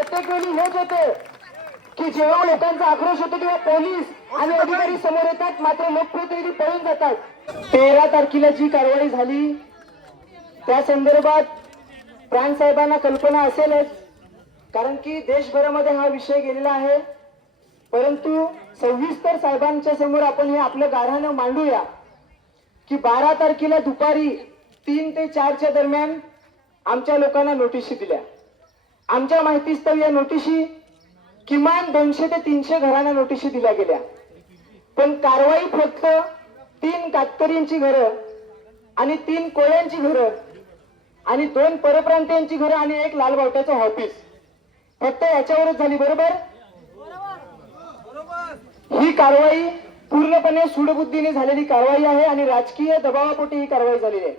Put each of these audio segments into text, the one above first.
प्रत्येक वेळी हेच होते की जेव्हा लोकांचा आक्रोश होतो तेव्हा पोलीस आणि अधिकारी समोर येतात, मात्र लोकप्रतिनिधी पळून जातात. 13 तारखेला जी कारवाई झाली त्या संदर्भात प्राण साहेबांना कल्पना असेलच, कारण की देशभरामध्ये हा विषय गेलेला आहे. परंतु सविस्तर साहेबांच्या समोर आपण हे आपलं गाऱ्हाणं मांडूया की 12 तारखेला दुपारी 3 ते 4च्या दरम्यान आमच्या लोकांना नोटिशी दिल्या. आमच्या माहितीस्तव या नोटिशी किमान 200 ते 300 घरांना नोटिशी दिल्या गेल्या. पण कारवाई फक्त 3 कातकरींची घरं आणि 3 कोळ्यांची घरं आणि 2 परप्रांतीयांची घरं आणि 1 लालबावट्याचं ऑफिस, फक्त याच्यावरच झाली. बरोबर? ही कारवाई पूर्णपणे सूडबुद्धीने झालेली कारवाई आहे आणि राजकीय दबावापोटी ही कारवाई झालेली आहे.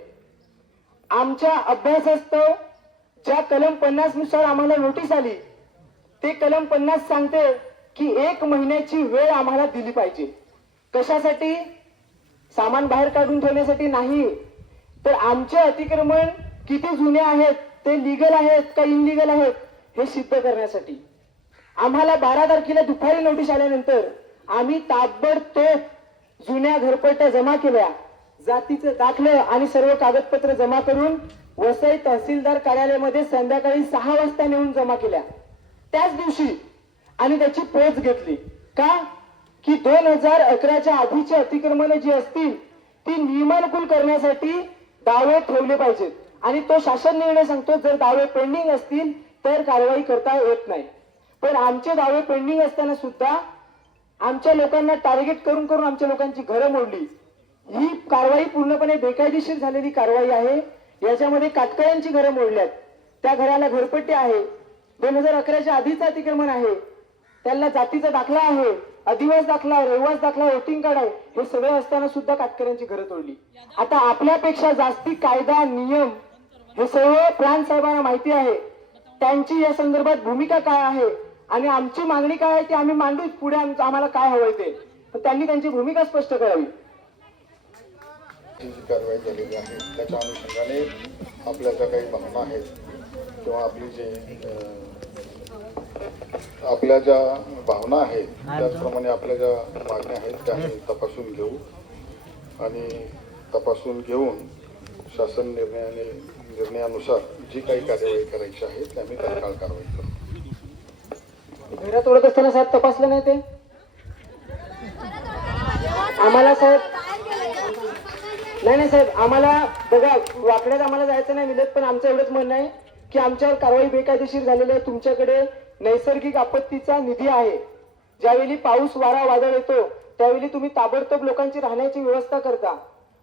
आमच्या अभ्यासास्तव ज्या कलम 50 नुसार आम्हाला नोटीस आली ते कलम 50 सांगते की 1 महिन्याची वेळ आम्हाला दिली पाहिजे. कशासाठी? सामान बाहेर काढून ठेवण्यासाठी नाही, तर आमचे अतिक्रमण किती जुने आहेत, ते लीगल आहेत का इनलीगल आहेत हे सिद्ध करण्यासाठी. आम्हाला 12 तारखेला दुपारी नोटीस आल्यानंतर आम्ही ताबडतोब जुन्या घरपट्ट्या जमा केल्या, जातीचं दाखलं आणि सर्व कागदपत्र जमा करून वसई तहसीलदार कार्यालयामध्ये संध्याकाळी 6 वाजता नेऊन जमा केल्या त्याच दिवशी, आणि त्याची पोच घेतली. का? की 2011च्या आधीची अतिक्रमणे जी असतील ती नियमानुकूल करण्यासाठी दावे ठेवले पाहिजेत आणि तो शासन निर्णय सांगतो जर दावे पेंडिंग असतील तर कारवाई करता येत नाही. पण आमचे दावे पेंडिंग असताना सुद्धा आमच्या लोकांना टार्गेट करून करून आमच्या लोकांची घरं मोडली. ही कारवाई पूर्णपणे बेकायदेशीर झालेली कारवाई आहे. याच्यामध्ये कातकऱ्यांची घरं मोडल्यात, त्या घराला घरपट्टी आहे, 2011च्या आधीचं अतिक्रमण आहे, त्याला जातीचा दाखला आहे, अधिवास दाखला, रहिवास दाखला, वोटिंग कार्ड आहे, हे सगळं असताना सुद्धा कातकऱ्यांची घरं तोडली. आता आपल्यापेक्षा जास्ती कायदा नियम हे सर्व प्राण साहेबांना माहिती आहे. त्यांची या संदर्भात भूमिका काय आहे आणि आमची मागणी काय आहे ती आम्ही मांडूच पुढे, आम्हाला काय हवंय ते. तर त्यांनी त्यांची भूमिका स्पष्ट करावी. जी कारवाई झालेली आहे त्याच्या अनुषंगाने आपल्या ज्या काही भावना आहेत किंवा आपल्या ज्या भावना आहेत त्याचप्रमाणे आपल्या ज्या मागण्या आहेत त्या आम्ही तपासून घेऊ आणि तपासून घेऊन शासन निर्णयानुसार जी काही कार्यवाही करायची आहे ती आम्ही तत्काळ कारवाई करू. घरात ओढत असताना साहेब तपासलं नाही ते आम्हाला साहेब? नाही साहेब, आम्हाला बघा वाकड्यात आम्हाला जायचं नाही मिळत, पण आमचं एवढंच म्हणणं आहे की आमच्यावर कारवाई बेकायदेशीर झालेली आहे. तुमच्याकडे नैसर्गिक आपत्तीचा निधी आहे, ज्यावेळी पाऊस वारा वादळ येतो त्यावेळी तुम्ही ताबडतोब लोकांची राहण्याची व्यवस्था करता,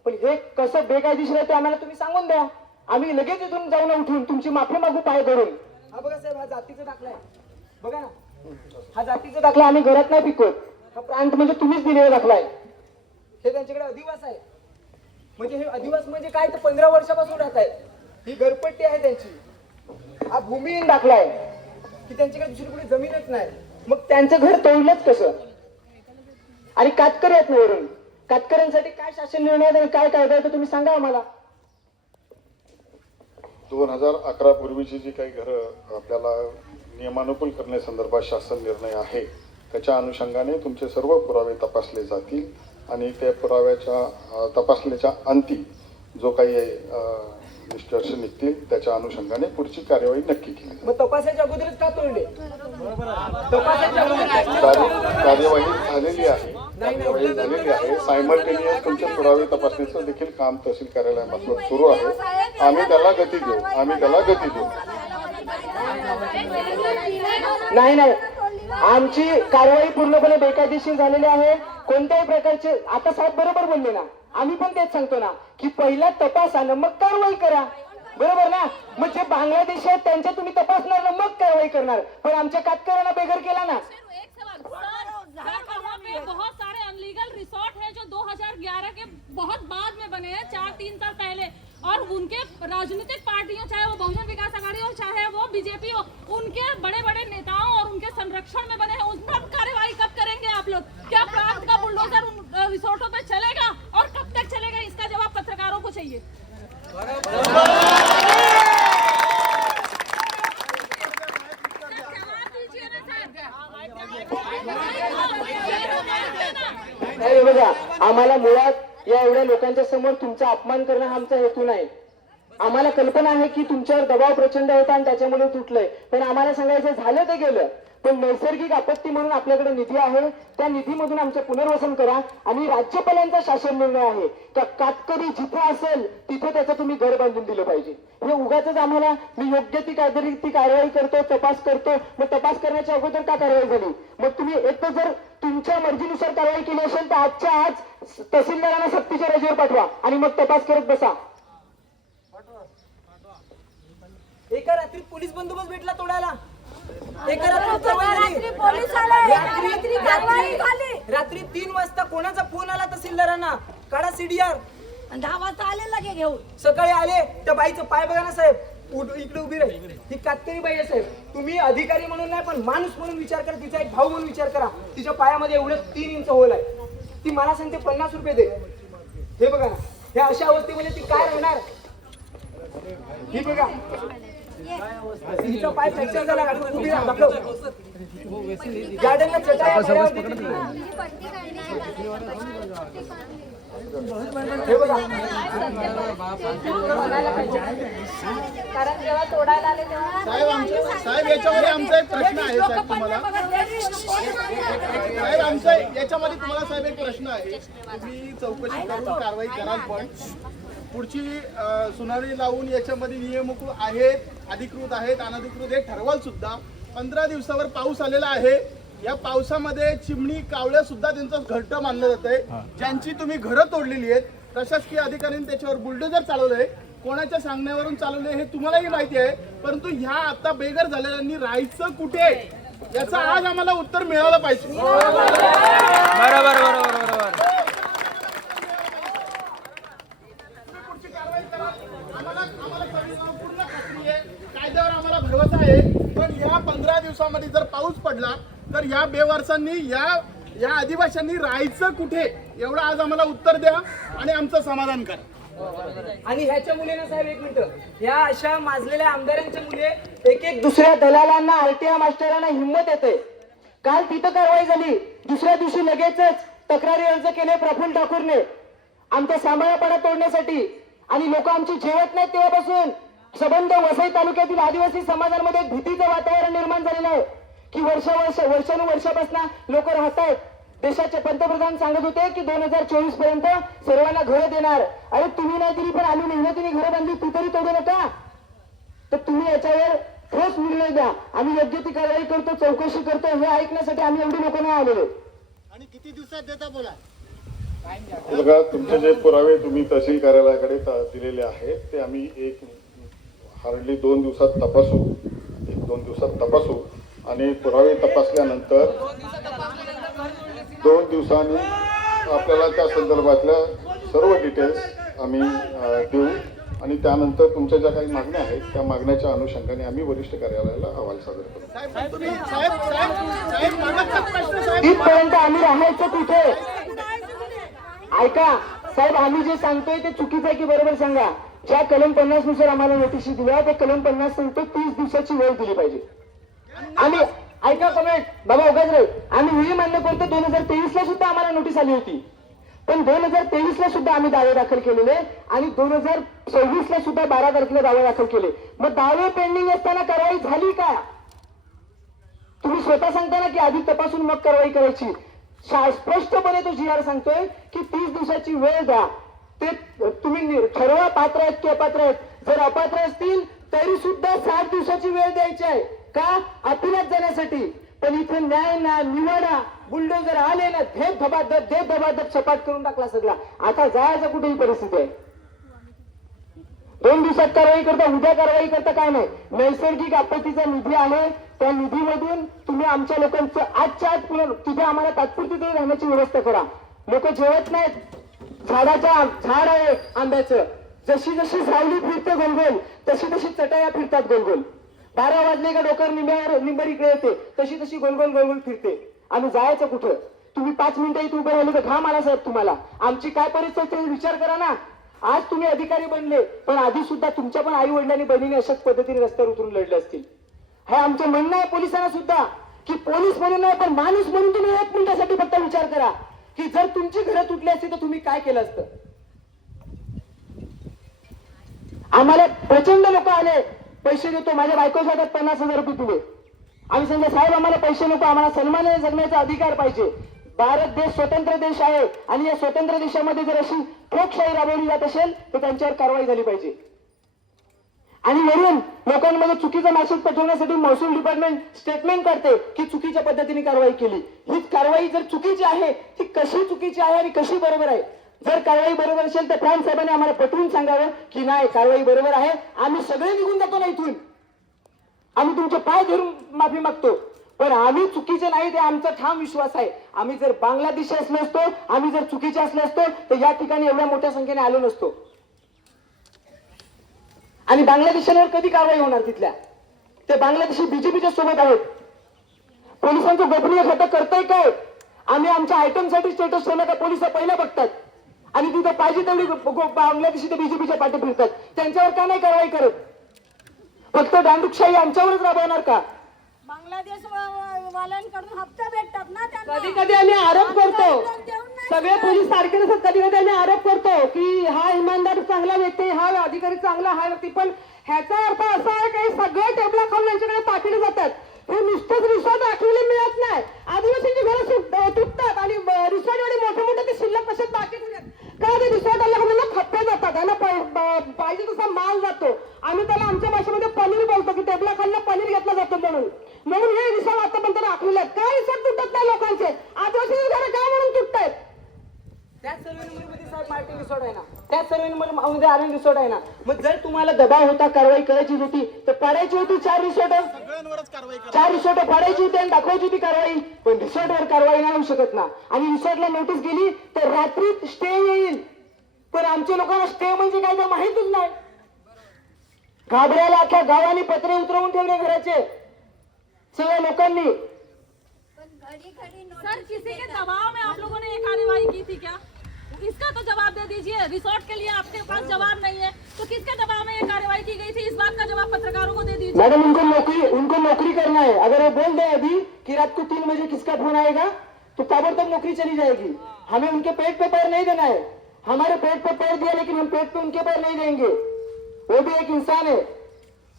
पण हे कसं बेकायदेशीर आहे ते आम्हाला तुम्ही सांगून द्या. आम्ही लगेच इथून जाऊन उठून तुमची माफी मागू पाय धरून. हा बघा साहेब, हा जातीचा दाखला आहे, बघा ना, हा जातीचा दाखला आम्ही घरात नाही पिकवत, हा प्रांत म्हणजे तुम्हीच दिलेला दाखला आहे. हे त्यांच्याकडे अधिवास आहे, म्हणजे हे अधिवास म्हणजे काय तर 15 वर्षापासून राहत आहेत. ही घरपट्टी आहे त्यांची, हा भूमिहीन दाखला आहे की त्यांच्याकडे दुसरी कुठे जमीनच नाही. मग त्यांचं घर तोडलंच कसं? आणि कातकरी आहेत ना वरून, कातकऱ्यांसाठी काय शासन निर्णय आहे, काय कायदा आहे तुम्ही सांगा आम्हाला. 2011 पूर्वीची जी काही घरं आपल्याला नियमानुकूल करण्यासंदर्भात शासन निर्णय आहे त्याच्या अनुषंगाने तुमचे सर्व पुरावे तपासले जातील आणि त्या पुराव्याच्या तपासण्याच्या अंती जो काही निष्कर्ष निघतील त्याच्या अनुषंगाने पुढची कार्यवाही नक्की केली. मग तपासाच्या अगोदरच का तोडले? कार्यवाही झालेली आहे, सायमल्टेनियस तुमचे पुरावे तपासण्याचं देखील काम तहसील कार्यालयामार्फत सुरू आहे. आम्ही त्याला गती देऊ. नाही, आमची कारवाई पूर्णपणे बेकायदेशीर झालेली आहे. कोणत्याही प्रकारचे, आता साहेब बरोबर बोलले ना, आम्ही पण तेच सांगतो ना की पहिला तपासा मग कारवाई करा, बरोबर ना? मग जे बांगलादेश आहेत त्यांच्या तुम्ही तपासणार ना मग कारवाई करणार, पण आमच्या कातकऱ्यांना बेघर केला ना. बहुत सारे अनलीगल रिसोर्ट है जो 2011 के बहुत बाद में बने हैं, 4-3 साल पहले, और उनके राजनीतिक पार्टियों, चाहे वो बहुजन विकास आघाड़ी हो चाहे वो बीजेपी हो, उनके बड़े बड़े नेताओं और उनके संरक्षण में बने हैं. उस पर कार्यवाही कब करेंगे आप लोग? क्या प्रांत का बुलडोजर उन रिसोर्टों पे चलेगा और कब तक चलेगा? इसका जवाब पत्रकारों को चाहिए. आम्हाला मुळात या एवढ्या लोकांच्या समोर तुमचा अपमान करणं हा आमचा हेतू नाही. आम्हाला कल्पना आहे की तुमच्यावर दबाव प्रचंड होता आणि त्याच्यामुळे तुटलंय, पण आम्हाला सांगायचं झालं ते गेलं. पण नैसर्गिक आपत्ती म्हणून आपल्याकडे निधी आहे, त्या निधीमधून आमचं पुनर्वसन करा. आणि राज्यपालांचा शासन निर्णय आहे का कातकरी जिथे असेल तिथे त्याचं तुम्ही घर बांधून दिलं पाहिजे. हे उगाच आम्हाला मी योग्य ती कायदेशीर ती कारवाई करतो, तपास करतो, मग तपास करण्याच्या अगोदर का कारवाई झाली? मग तुम्ही एक तर जर तुमच्या मर्जीनुसार कारवाई केली असेल तर आजच्या आज तहसीलदारांना सक्तीच्या रजेवर पाठवा आणि मग तपास करत बसा. एका रात्रीत पोलीस बंदोबस्त भेटला तोडायला. एका रात्रीत रात्री पोलीस आले, रात्री कारवाई झाली. रात्री 3 वाजता कोणाचा फोन आला तहसीलदारांना, काढा सीडीआर. 10 वाजता आले लगे घेऊन. सकाळी आले त्या बाईचं पाय बघा ना साहेब, इकडे उभी राहील. ही कातकरी बाई आहे साहेब. तुम्ही अधिकारी म्हणून नाही पण माणूस म्हणून विचार करा, तिचा एक भाऊ म्हणून विचार करा. तिच्या पायामध्ये एवढं 3 इंच होल आहे. ती मला सांगते 50 रुपये दे. हे बघा ना, ह्या अशा अवस्थेमध्ये ती काय राहणार? ही बघा, हिचा पाय फ्रॅक्चर झाला. उभी राहा, दाखव. गार्डनला चटाया पडल्यावरती किती. हे बघा, कारण जेव्हा तोडायला आले तेव्हा साहेब याच्यामध्ये आमचा एक प्रश्न आहे साहेब तुम्हाला. साहेब आमचा याच्यामध्ये तुम्हाला साहेब एक प्रश्न आहे. तुम्ही चौकशी करून कारवाई कराल, पण पुढची सुनावणी लावून याच्यामध्ये नियम आहेत, अधिकृत आहेत, अनधिकृत हे ठरवाल सुद्धा. 15 दिवसावर पाऊस आलेला आहे. या पावसामध्ये चिमणी कावळ्या सुद्धा त्यांचं घरटं मानलं जात आहे. ज्यांची तुम्ही घरं तोडलेली आहेत, प्रशासकीय अधिकाऱ्यांनी त्याच्यावर बुलडोजर चालवलंय, कोणाच्या सांगण्यावरून चालवलंय हे तुम्हालाही माहिती आहे. परंतु ह्या आता बेघर झालेल्यांनी राहायचं कुठे याचं आज आम्हाला उत्तर मिळालं पाहिजे. पूर्ण खात्री आहे, कायद्यावर आम्हाला भरवसा आहे. पण या 15 दिवसामध्ये जर पाऊस पडला तर या बेवारसांनी या आदिवासींनी राहायचं कुठे एवढं आज आम्हाला उत्तर द्या आणि आमचं समाधान करा. आणि ह्याच्या मुले ना साहेब, एक मिनिट, या अशा माजलेल्या आमदारांच्या मुले एक दुसऱ्या दलालांना आरटीआय मास्टरांना हिंमत येते. काल तिथं कारवाई झाली, दुसऱ्या दिवशी लगेचच तक्रारी अर्ज केले प्रफुल्ल ठाकूरने आमच्या सांभाळापणा तोडण्यासाठी. आणि लोक आमची जेवत नाहीत तेव्हापासून संबंध वसई तालुक्यातील आदिवासी समाजांमध्ये एक भीतीचं वातावरण निर्माण झालेलं आहे की वर्षानुवर्षापासून लोक राहत आहेत. देशाचे पंतप्रधान सांगत होते की 2024 पर्यंत सर्वांना घरं देणार. अरे तुम्ही नाही दिली पण आम्ही मेहनतीने घरं बांधली, तू तरी तोडू नका. तर तुम्ही याच्यावर ठोस निर्णय द्या. आम्ही योग्य ती कारवाई करतो, चौकशी करतो. हे ऐकण्यासाठी आम्ही एवढी लोक नाही आलेलो. आणि किती दिवसात देता बोला. बघा, तुमचे जे पुरावे तुम्ही तहसील कार्यालयाकडे दिलेले आहेत ते आम्ही हार्डली 2 दिवसात तपासू. 1-2 दिवसात तपासू आणि पुरावे तपासल्यानंतर 2 दिवसांनी आपल्याला त्या संदर्भातल्या सर्व डिटेल्स आम्ही देऊ. आणि त्यानंतर तुमच्या ज्या काही मागण्या आहेत त्या मागण्याच्या अनुषंगाने आम्ही वरिष्ठ कार्यालयाला अहवाल सादर करू. साहेब तुम्ही साहेब मागचा प्रश्न साहेब तिथपर्यंत आम्ही राहायचं कुठे? ऐका साहेब, आम्ही जे सांगतोय ते चुकीचं आहे की बरोबर सांगा. ज्या कलम 50 नुसार आम्हाला नोटीस दिल्या त्या कलम 50 सांगतो 30 दिवसाची वेळ दिली पाहिजे. आम्ही ऐका कमेंट बाबा उगाच रे, आम्ही हे मान्य करतो 2023 ला सुद्धा आम्हाला नोटीस आली होती, पण 2023 ला सुद्धा आम्ही दावे दाखल केलेले आणि 2024 ला सुद्धा 12 तारखेला दावे दाखल केले. मग दावे पेंडिंग असताना कारवाई झाली का? तुम्ही स्वतः सांगता ना की आधी तपासून मग कारवाई करायची. स्पष्टपणे तो GR सांगतोय की 30 दिवसाची वेळ द्या. ते तुम्ही ठरवा पात्र आहेत की अपात्र आहेत. जर अपात्र असतील तरी सुद्धा 60 दिवसाची वेळ द्यायची आहे. का? अपीलात जाण्यासाठी. पण इथे न्याय ना निवाडा बुलडोजर आले ना देव धबाधब सपाट करून टाकला सगळा. आता जायचं कुठेही परिस्थिती आहे. 2 दिवसात कारवाई करता, उद्या कारवाई करता काय नाही. नैसर्गिक आपत्तीचा निधी आहे, त्या निधीमधून तुम्ही आमच्या लोकांचं आजच्या आज तिथे आम्हाला तात्पुरती तरी राहण्याची व्यवस्था करा. लोक जेवत नाहीत. झाड आहे आंब्याचं, जशी जशी सावली फिरते गोलगोल तशी तशी चटाया फिरतात गोलगोल. 12 वाजले का डोकर निंबर इकडे येते, तशी तशी गोलगोल गोलगोल फिरते. आम्ही जायचं कुठं? तुम्ही 5 मिनिटं इथे उभे राहिले तर घाम आला साहेब तुम्हाला. आमची काय परिस्थिती आहे विचार करा ना. आज तुम्ही अधिकारी बनले, पण आधी सुद्धा तुमच्या पण आई वडिलांनी बहिणीने अशाच पद्धतीने रस्त्यावर उतरून लढले असतील. हे आमचं म्हणणं आहे पोलिसांना सुद्धा की पोलीस म्हणून नाही पण माणूस म्हणून तुम्ही 1 मिनिटासाठी फक्त विचार करा की जर तुमची घरं तुटली असती तर तुम्ही काय केलं असतं. आम्हाला प्रचंड लोक आले, पैसे देतो, माझ्या बायकोच्या हातात 50,000 रुपये दिले. आम्ही सांगितलं साहेब आम्हाला पैसे नको, आम्हाला सन्मानाने जगण्याचा अधिकार पाहिजे. भारत देश स्वतंत्र देश आहे आणि या स्वतंत्र देशामध्ये जर अशी ठोकशाही राबवली जात असेल तर त्यांच्यावर कारवाई झाली पाहिजे. आणि वरून लोकांमध्ये चुकीचा मेसेज पठवण्यासाठी महसूल डिपार्टमेंट स्टेटमेंट करते की चुकीच्या पद्धतीने कारवाई केली. ही कारवाई जर चुकीची आहे ती कशी चुकीची आहे आणि कशी बरोबर आहे. जर कारवाई बरोबर असेल तर फ्रान्स साहेबांनी आम्हाला पटवून सांगावं की नाही कारवाई बरोबर आहे, आम्ही सगळे निघून जातो ना इथून, आम्ही तुमचे पाय धरून माफी मागतो. पण आम्ही चुकीचे नाही ते आमचा ठाम विश्वास आहे. आम्ही जर बांगलादेशी असलो असतो, आम्ही जर चुकीचे असले असतो तर या ठिकाणी एवढ्या मोठ्या संख्येने आलो नसतो. आणि बांगलादेशावर कधी कारवाई होणार तिथल्या, ते बांगलादेशी बीजेपीच्या सोबत आहेत. पोलिसांचं गोपनीय खातं करतंय काय, आम्ही आमच्या आयटमसाठी स्टेटस ठेवलं का पोलिस पहिला बघतात आणि तिथं पाहिजे तेवढी बांगलादेशी ते बीजेपीच्या पाठी फिरतात. त्यांच्यावर का नाही कारवाई करत, फक्त दांडुकशाही आमच्यावरच राबवणार का. बांगलादेश वाल्यांकडून हप्ता भेटतात ना त्यांना. कधी कधी आम्ही आरोप करतो, देऊन नाही सगळे पोलीस सारखे नसतात, कधी कधी आम्ही आरोप करतो की हा इमानदार चांगला व्यक्ती, हा अधिकारी चांगला, हा व्यक्ती, पण ह्याचा अर्थ असा आहे की सगळे टेबला खाऊन यांच्याकडे पाठीले जातात. हे नुसतंच रिसॉर्ट दाखवले मिळत नाही, आदिवासींची घरं तुटतात आणि रिसॉर्ट एवढे मोठे मोठे ते शिल्लक कसे बाकी का ते रिसॉर्ट आल्याकडून खप्पे जातात, त्यांना पाहिजे तसा माल जातो. आम्ही त्याला आमच्या भाषेमध्ये पनीर बोलतो की टेबला खाल्लं पनीर घेतला जातो म्हणून हे रिसॉर्ट आतापर्यंत राखलेले आहेत. काय रिसॉर्ट तुटत नाही लोकांचे, आदिवासी घरं काय म्हणून तुटतायत. त्याच सर्वेमध्ये साहेब मार्टिन रिसॉर्ट आहे ना, त्याच सर्वेमध्ये आनंद रिसॉर्ट आहे ना. मग जर तुम्हाला दबाव होता कारवाई करायची होती तर पाडायची होती 4 रिसॉर्ट, सगळ्यांवरच कारवाई करा. 4 रिसॉर्ट पाडायची होती आणि दाखवायची होती कारवाई. पण रिसॉर्टवर कारवाई नाही होऊ शकत ना. आणि रिसॉर्टला नोटीस गेली तर रात्री स्टे येईल, पण आमच्या लोकांना स्टे म्हणजे काय तर माहितीच नाही. घाबरायला अख्ख्या गावाने पत्रे उतरवून ठेवले घराचे सगळ्या लोकांनी. सर किसी के दबाव में आप लोगों ने ये कार्रवाई की थी क्या, इसका तो जवाब दे दीजिए. रिसोर्ट के लिए आपके पास जवाब नहीं है तो किसके दबाव में ये कार्रवाई की गई थी, इस बात का जवाब पत्रकारों को दे दीजिए. मैडम उनको नौकरी करना है. अगर वो बोल दे अभी कि रात को 3 बजे किसका फोन आएगा तो ताबड़तोड़ नौकरी चली जाएगी. हमें उनके पेट पे पैर नहीं देना है. हमारे पेट पे पैर दिया लेकिन हम पेट पे उनके पैर नहीं देंगे. वो भी एक इंसान है.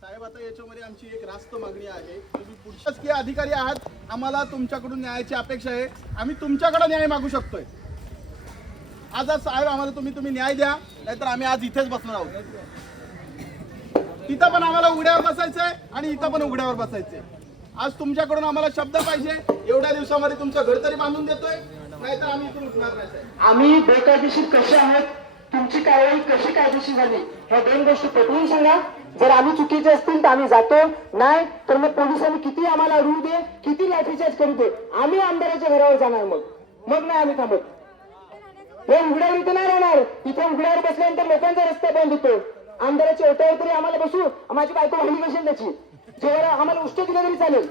साहेब आता याच्यामध्ये आमची एक रास्त मागणी आहे. तुम्ही शासकीय अधिकारी आहात, आम्हाला तुमच्याकडून न्यायाची अपेक्षा आहे. आम्ही तुमच्याकडे न्याय मागू शकतोय. आज साहेब आम्हाला तुम्ही न्याय द्या, नाहीतर आम्ही आज इथेच बसणार आहोत. तिथं पण आम्हाला उघड्यावर बसायचंय आणि इथं पण उघड्यावर बसायचंय. आज तुमच्याकडून आम्हाला शब्द पाहिजे. एवढ्या दिवसामध्ये तुमचं घर तरी बांधून देतोय, नाहीतर आम्ही इथून उठणार नाही साहेब. आम्ही बेकायदेशीर कसे आहोत, तुमची कारवाई कशी कायदेशीर झाली, ह्या 2 गोष्टी पटवून सांगा. जर आम्ही चुकीचे असतील तर आम्ही जातो, नाही तर मग पोलिसांनी किती आम्हाला रूळ दे, किती लाठीचार्ज करू दे, आम्ही आमदाराच्या घरावर जाणार. मग नाही आम्ही थांबत. हे उघड्यावर इथे नाही राहणार. इथे उघड्यावर बसल्यानंतर लोकांचा रस्ता बंद होतो. आमदाराच्या ओट्यावर तरी आम्हाला बसू, माझी बायको भांडी बसेल त्याची, जेव्हा आम्हाला उष्ट दिलं तरी चालेल.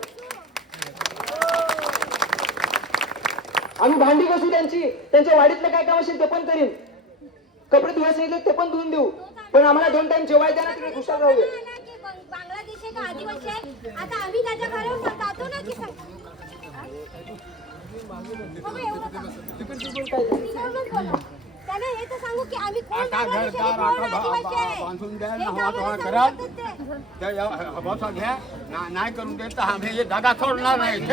आम्ही भांडी बसू त्यांच्या वाडीतलं काय काम असेल ते पण करीन, कपडे धुवायला सांगितले ते पण धुवून देऊ, पण आम्हाला 2 टाइम जेवायला द्या ना, तिकडे खुशाल राहू दे. बांगलादेश आहे का आदिवासी आहे, आता आम्ही त्याच्या घरावर जातो ना की त्याने हे तर सांगू की आम्ही कोण बांगलादेशी आहे, कोण आदिवासी आहे. बांधून द्या हे हवा आम्हाला कराल सांगतात ते. त्या हवासा घ्या नाही करून देत तर आम्ही हे जागा सोडणार नाही.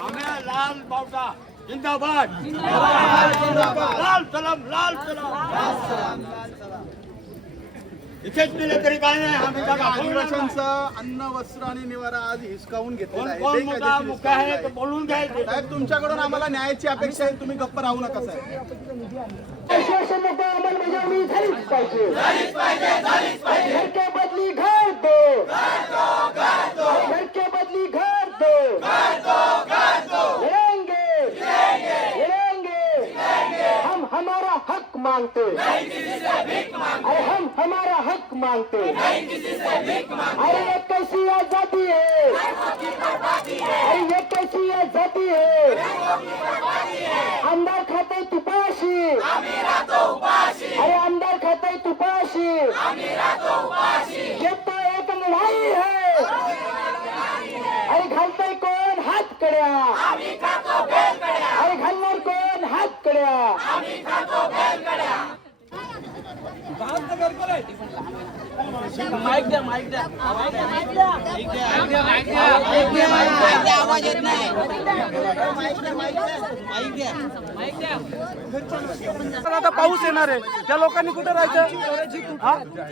आम्ही लाल बावटा जिंदाबाद, लाल सलाम, लाल सलाम. इथेच दिले तरी काय नाही, आम्ही जागा सोडणार नाही. आदिवासींचं अन्न, वस्त्र आणि निवारा आज हिसकावून घेतलेला कोण आहे. कोण ते मुद्दा कायदेशीर मुख्य आहे हिसकावलेलं तर बोलून घ्यायचे. साहेब तुमच्याकडून आम्हाला न्यायाची अपेक्षा आहे. तुम्ही गप्प राहू नका साहेब. आश्वासनाची अंमलबजावणी झालीच पाहिजे. घर के बदली घर दो, घर के बदली घर दो. लड़ेंगे, हम हमारा हक मांगते. अरे हम हमारा हक मांगते. अरे ये कैसी आजादी है, अरे ये कैसी आजादी है. आमदार खाते तुपाशी, अरे आमदार खाते तुपाशी. ये तो एक लढाई है. अरे घालतोय कोण हात कड्या अरे घालणार कोण हात कड्या आता पाऊस येणार आहे त्या लोकांनी कुठे राहायचं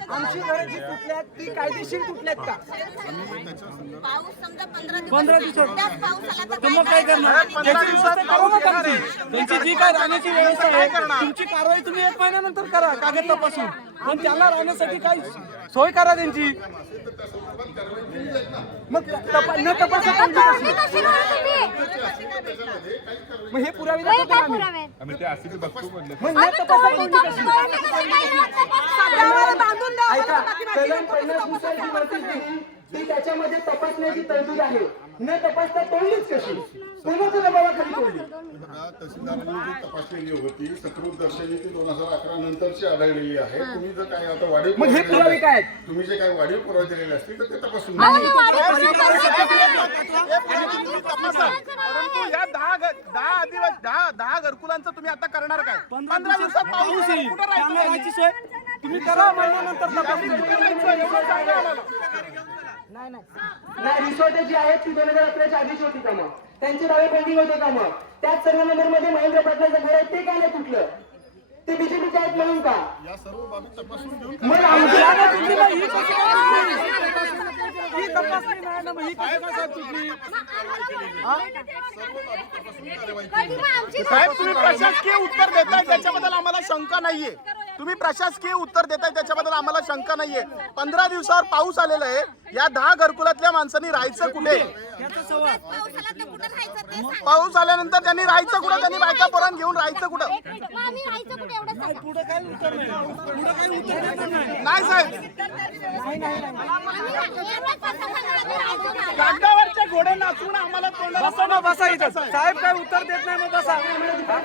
आमची घरं जी तुटल्यात ती कायदेशीर तुटल्यात का पाऊस समजा 15 दिवस त्याच पाऊस आला तर मग काय करणार त्याची व्यवस्था करू नका तुम्ही. त्यांची जी काय राहण्याची व्यवस्था आहे तुमची कारवाई तुम्ही 1 महिन्यानंतर करा कागद तपासून पण त्यांना राहण्यासाठी काही सोय करा त्यांची मग न तपासा तुम्ही कशी राहता तुम्ही? मग हे पुरावे हे दाखवतो काय आम्ही. पुरावे आहेत? मग न आम्ही तपासा कोणी कोणती कशी बांधून द्या ऐका कलम 50 नुसार जी नोटीस दिली ती त्याच्यामध्ये तपासण्याची तरतूद आहे न तपासता तोडलीच कशी कोणाच्या दबावाखाली तोडली तहसीलदारांनी जी तपासलेली होती सकृत दर्शनी ती 2011 नंतरची आढळलेली आहे. तुम्ही जर काही आता वाढीव मग हे पुरावे काय आहेत? तुम्ही जे काही वाढीव पुरावे दिलेले असतील तर ते तपासून आम्ही घ्या. परंतु या 10 घरकुलांचं तुम्ही आता करणार काय? 15 दिवसात पाऊस येईल. कुठं त्यामुळे राहायचं राहायची सोय तुम्ही करा महिन्यानंतर तपासून. एवढं सांगा आम्हाला. नाही रिसॉर्ट जी आहेत ती 2011च्या आधीची होती का मग त्यांचे दावे पेंडिंग होते का मग त्याच सर्व नंबर मध्ये महेंद्र पाटलाचं घर आहे ते का नाही तुटलं ते बीजेपीचे आहेत म्हणून का या सर्व बाबी तपासून घेऊन मग आमची जागा तुटली ना, ही कशी काय तुटली? ही तपासणी नाही ना, मग ही कशी काय साहेब तुटली? कधी मग आमची साहेब तुम्ही प्रशासकीय उत्तर देताय त्याच्याबद्दल आम्हाला शंका नाहीये. तुम्ही प्रशासकीय उत्तर देताय त्याच्याबद्दल आम्हाला शंका नाहीये. 15 दिवसावर पाऊस आलेला आहे. या 10 घरकुलातल्या माणसांनी राहायचं कुठे? पाऊस आला तर कुठं राहायचं ते सांगा. पाऊस आल्यानंतर त्यांनी राहायचं कुठं? त्यांनी बायका पोरांना घेऊन राहायचं कुठं? मग आम्ही राहायचं कुठे एवढं सांगा. पुढे काही उत्तर नाही. पुढे काही उत्तर देणार नाही. नाही साहेब, आम्ही एवढंच असं सांगा, आम्ही राहायचं नाही. कागदावरचे घोडे नाचून आम्हाला तोंडाला बसा ना, बसा इथं. साहेब काय उत्तर देत नाही मग बसा